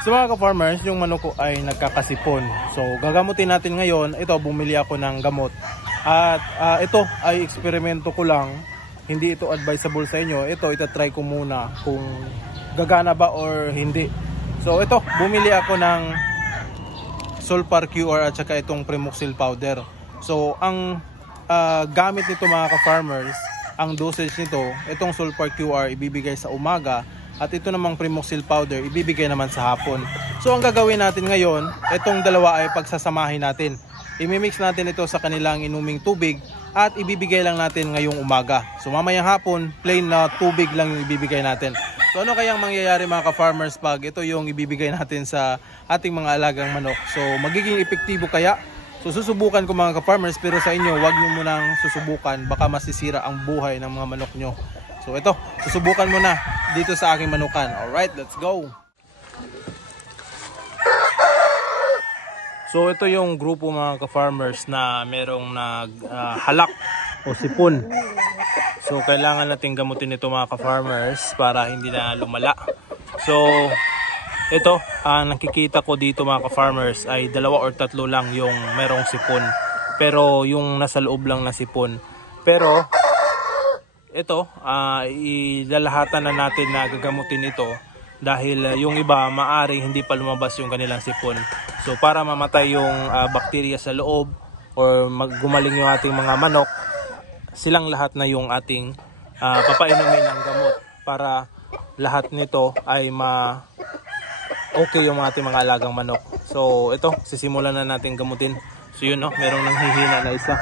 So mga ka-farmers, yung manok ko ay nagkakasipon. So gagamutin natin ngayon. Ito, bumili ako ng gamot. At ito ay eksperimento ko lang. Hindi ito advisable sa inyo. Ito, itatry ko muna kung gagana ba or hindi. So ito, bumili ako ng Sulfar QR at saka itong Primoxil powder. So ang gamit nito mga ka-farmers, ang dosage nito, itong Sulfar QR ibibigay sa umaga. At ito namang Primoxil powder, ibibigay naman sa hapon. So ang gagawin natin ngayon, itong dalawa ay pagsasamahin natin. Imimix natin ito sa kanilang inuming tubig at ibibigay lang natin ngayong umaga. So mamayang hapon, plain na tubig lang yung ibibigay natin. So ano kayang mangyayari mga ka-farmers pag ito yung ibibigay natin sa ating mga alagang manok? So magiging epektibo kaya? So susubukan ko mga ka-farmers, pero sa inyo, wag nyo munang susubukan. Baka masisira ang buhay ng mga manok nyo. So ito, susubukan mo na dito sa aking manukan. Alright, let's go! So ito yung grupo mga ka-farmers na merong naghalak o sipon. So kailangan natin gamutin ito mga ka-farmers para hindi na lumala. So ito, nakikita ko dito mga ka-farmers ay 2 or 3 lang yung merong sipon. Pero yung nasa loob lang na sipon. Pero ito, ilalahatan na natin na gagamutin ito dahil yung iba maaring hindi pa lumabas yung kanilang sipon. So para mamatay yung bakterya sa loob or gumaling yung ating mga manok, silang lahat na yung ating papainumin ng gamot para lahat nito ay okay yung ating mga alagang manok. So ito, sisimulan na natin gamutin. So yun, no, merong nanghihina na isa.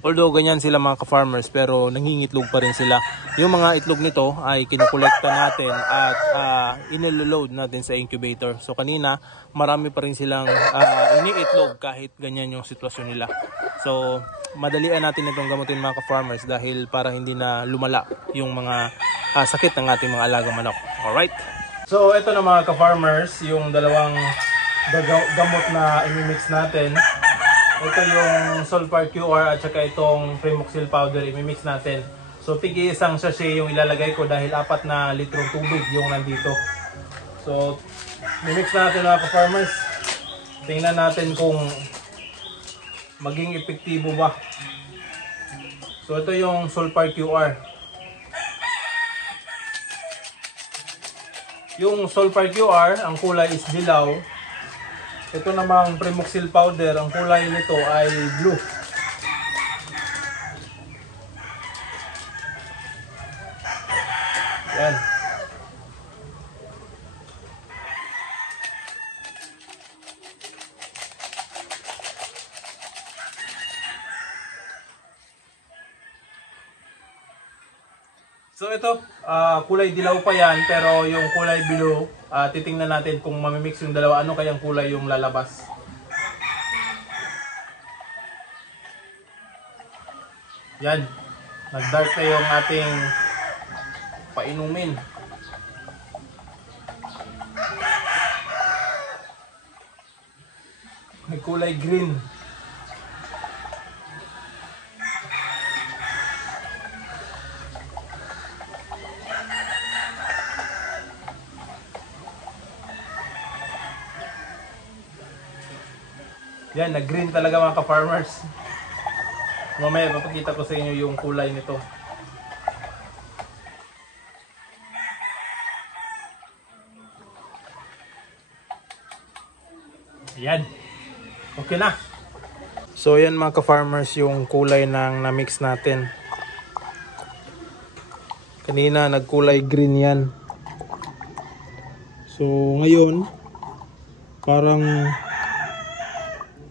Although ganyan sila mga ka-farmers, pero nangingitlog pa rin sila. Yung mga itlog nito ay kinukolekta natin at iniloload natin sa incubator. So kanina marami pa rin silang iniitlog kahit ganyan yung sitwasyon nila. So madalian natin itong gamutin mga ka-farmers dahil para hindi na lumala yung mga sakit ng ating mga alagang manok. Alright? So ito na mga ka-farmers, yung dalawang gamot na imimix natin. Ito yung Sulfar QR at saka itong Primoxil powder, imimix natin. So tigi isang sachet yung ilalagay ko dahil 4 na litrong tubig yung nandito. So imimix natin mga ka-farmers. Tingnan natin kung maging epektibo ba. So ito yung Sulfar QR. Yung Sulfar QR, ang kulay is dilaw. Ito namang Primoxil powder, ang kulay nito ay blue. Yan. So ito, kulay dilaw pa yan, pero yung kulay blue, titingnan natin kung mamimix yung dalawa, ano kayang kulay yung lalabas. Yan, nag-dark na yung ating painumin. May kulay green. Yan, nag-green talaga mga ka-farmers. Mamaya papakita ko sa inyo yung kulay nito. Yan. Okay na. So yan mga ka-farmers yung kulay ng na-mix natin. Kanina nagkulay green yan. So ngayon parang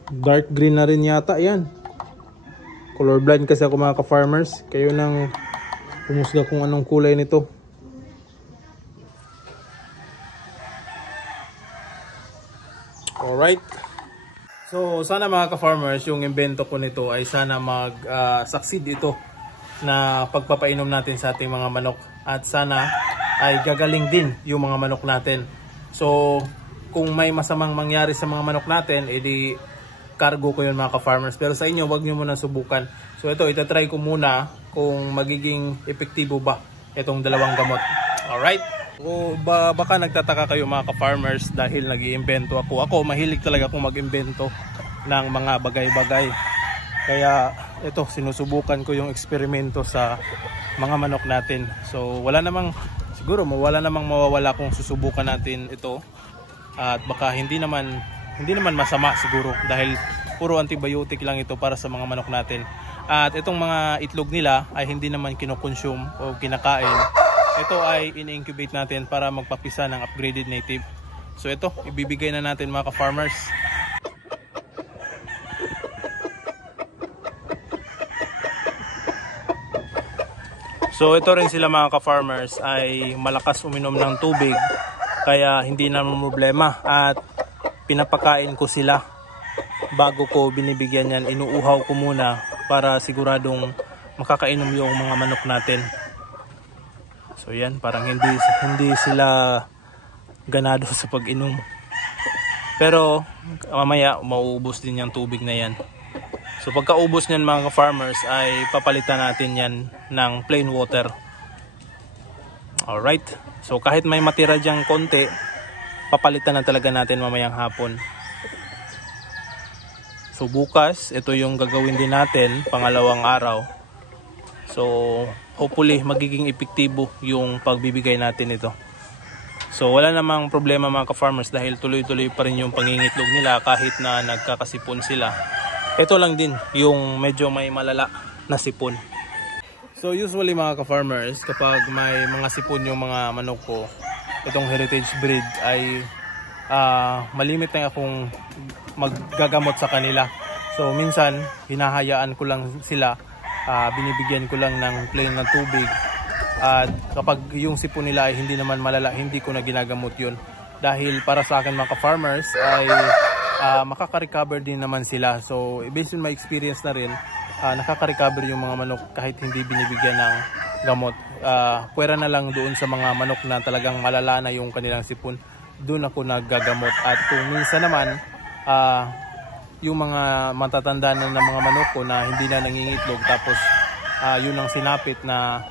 dark green na rin yata yan. Colorblind kasi ako mga ka-farmers. Kayo nang humusga kung anong kulay nito. Alright. So sana mga ka-farmers, yung invento ko nito ay sana mag-succeed ito na pagpapainom natin sa ating mga manok. At sana ay gagaling din yung mga manok natin. So kung may masamang mangyari sa mga manok natin, edi cargo ko yun mga ka-farmers. Pero sa inyo, wag nyo muna subukan. So ito, itatry ko muna kung magiging epektibo ba itong dalawang gamot. Alright? O baka nagtataka kayo mga ka-farmers dahil nag-iimbento ako. Ako mahilig talaga akong mag-imbento ng mga bagay-bagay. Kaya ito, sinusubukan ko yung eksperimento sa mga manok natin. So siguro wala namang mawawala kung susubukan natin ito. At baka hindi naman masama siguro dahil puro antibiotic lang ito para sa mga manok natin. At itong mga itlog nila ay hindi naman kinokonsume o kinakain. Ito ay in-incubate natin para magpapisa ng upgraded native. So ito, ibibigay na natin mga ka-farmers. So ito rin sila mga ka-farmers ay malakas uminom ng tubig kaya hindi na problema at pinapakain ko sila bago ko binibigyan yan. Inuuhaw ko muna para siguradong makakainom yung mga manok natin. So yan, parang hindi sila ganado sa pag-inom. Pero mamaya mauubos din yung tubig na yan. So pagkaubos niyan mga ka-farmers ay papalitan natin yan ng plain water. Alright. So kahit may matira dyang konti, papalitan na talaga natin mamayang hapon. So bukas, ito yung gagawin din natin, pangalawang araw. So hopefully magiging epektibo yung pagbibigay natin ito. So wala namang problema mga ka-farmers dahil tuloy-tuloy pa rin yung pangingitlog nila kahit na nagkakasipon sila. Ito lang din yung medyo may malala na sipon. So usually mga ka-farmers, kapag may mga sipon yung mga manok ko, itong heritage breed ay malimit na akong maggagamot sa kanila. So minsan hinahayaan ko lang sila, binibigyan ko lang ng plain na tubig. At kapag yung sipon nila ay hindi naman malala, hindi ko na ginagamot yun. Dahil para sa akin mga ka-farmers ay makaka-recover din naman sila. So based on my experience na rin, nakaka-recover yung mga manok kahit hindi binibigyan ng gamot. Pwera na lang doon sa mga manok na talagang malala na yung kanilang sipon, doon ako naggagamot. At kung minsan naman yung mga matatanda na ng mga manok ko na hindi na nangingitlog, tapos yun ang sinapit na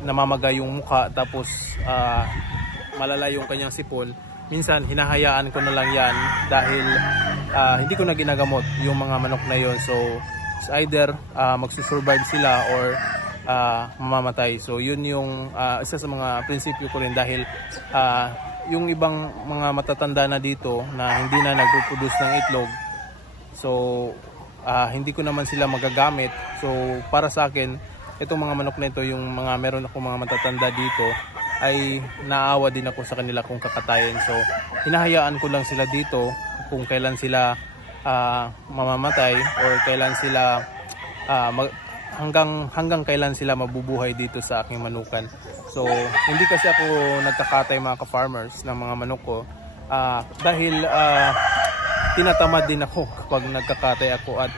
namamaga yung mukha, tapos malala yung kanyang sipon, minsan hinahayaan ko na lang yan dahil hindi ko na ginagamot yung mga manok na yon. So it's either magsusurvive sila or mamamatay. So yun yung isa sa mga prinsipyo ko rin, dahil yung ibang mga matatanda na dito na hindi na nagpo-produce ng itlog, so hindi ko naman sila magagamit. So para sa akin, itong mga manok na ito, yung mga meron ako mga matatanda dito, ay naawa din ako sa kanila kung kakatayin. So hinahayaan ko lang sila dito kung kailan sila mamamatay or kailan sila hanggang kailan sila mabubuhay dito sa aking manukan. So hindi kasi ako nagkakatay mga ka-farmers ng mga manok ko, dahil tinatamad din ako kapag nagkakatay ako. At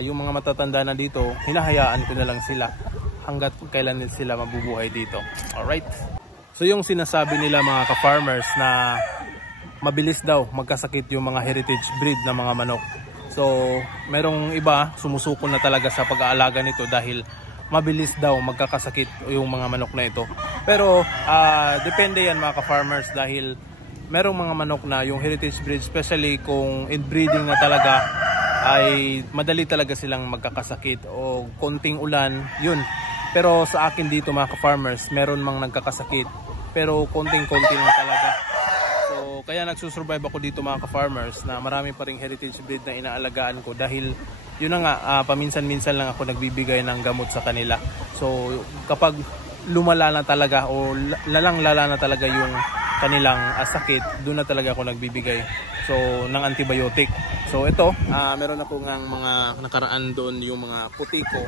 yung mga matatanda na dito, hinahayaan ko na lang sila hanggat kailan sila mabubuhay dito. Alright. So yung sinasabi nila mga ka-farmers na mabilis daw magkasakit yung mga heritage breed na mga manok. So merong iba sumusuko na talaga sa pag-aalaga nito dahil mabilis daw magkakasakit yung mga manok na ito. Pero depende yan mga ka-farmers, dahil merong mga manok na yung heritage breed, especially kung inbreeding na talaga, ay madali talaga silang magkakasakit o konting ulan, yun. Pero sa akin dito mga ka-farmers, meron mang nagkakasakit pero konting-konti lang talaga. So kaya nagsusurvive ako dito mga ka-farmers, na marami pa ring heritage breed na inaalagaan ko, dahil yun na nga, paminsan-minsan lang ako nagbibigay ng gamot sa kanila. So kapag lumala na talaga o lalang-lala na talaga yung kanilang sakit, doon na talaga ako nagbibigay ng antibiotic. So ito, meron ako ng mga nakaraan doon, yung mga puti ko,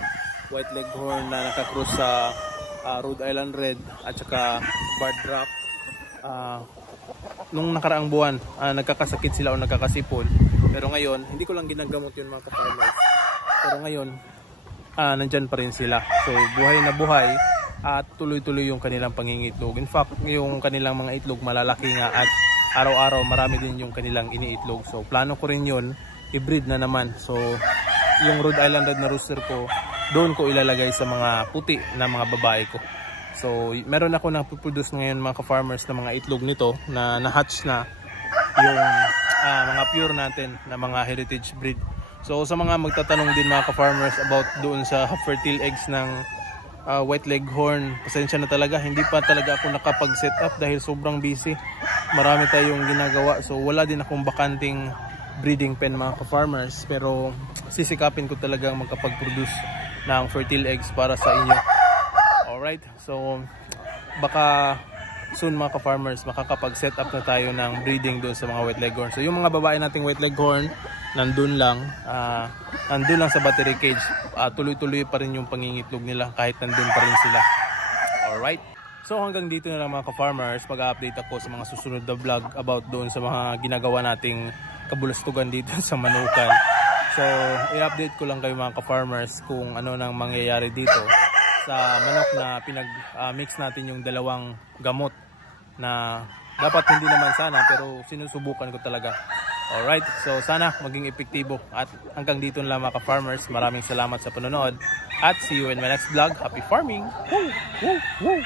white leghorn na nakakross sa Rhode Island Red at saka Barred Rock. Nung nakaraang buwan, nagkakasakit sila o nagkakasipon. Pero ngayon, hindi ko lang ginagamot yun mga ka-farmers. Pero ngayon, nandyan pa rin sila. So buhay na buhay at tuloy-tuloy yung kanilang pangingitlog. In fact, yung kanilang mga itlog malalaki nga, at araw-araw marami din yung kanilang iniitlog. So plano ko rin yun, i-breed na naman. So yung Rhode Island Red na rooster ko, doon ko ilalagay sa mga puti na mga babae ko. So meron ako na produce ngayon mga ka-farmers na mga itlog nito na na-hatch na yung mga pure natin na mga heritage breed. So sa mga magtatanong din mga ka-farmers about doon sa fertile eggs ng white leghorn, pasensya na talaga, hindi pa talaga ako nakapag-set up dahil sobrang busy. Marami tayong ginagawa, so wala din akong bakanting breeding pen mga ka-farmers, pero sisikapin ko talagang magkapag-produce ng fertile eggs para sa inyo. Alright, so baka soon mga ka-farmers makakapag-set up na tayo ng breeding doon sa mga white leghorn. So yung mga babae nating white leghorn nandun lang sa battery cage. Tuloy-tuloy pa rin yung pangingitlog nila kahit nandun pa rin sila. Alright, so hanggang dito na lang mga ka-farmers. Mag-update ako sa mga susunod na vlog about doon sa mga ginagawa nating kabulastugan dito sa Manukan. So i-update ko lang kayo mga ka-farmers kung ano nang mangyayari dito sa manok na pinag-mix natin yung dalawang gamot na dapat hindi naman sana, pero sinusubukan ko talaga. Alright, so sana maging epektibo. At hanggang dito na lang mga ka-farmers. Maraming salamat sa panonood at see you in my next vlog. Happy farming! Woo! Woo! Woo!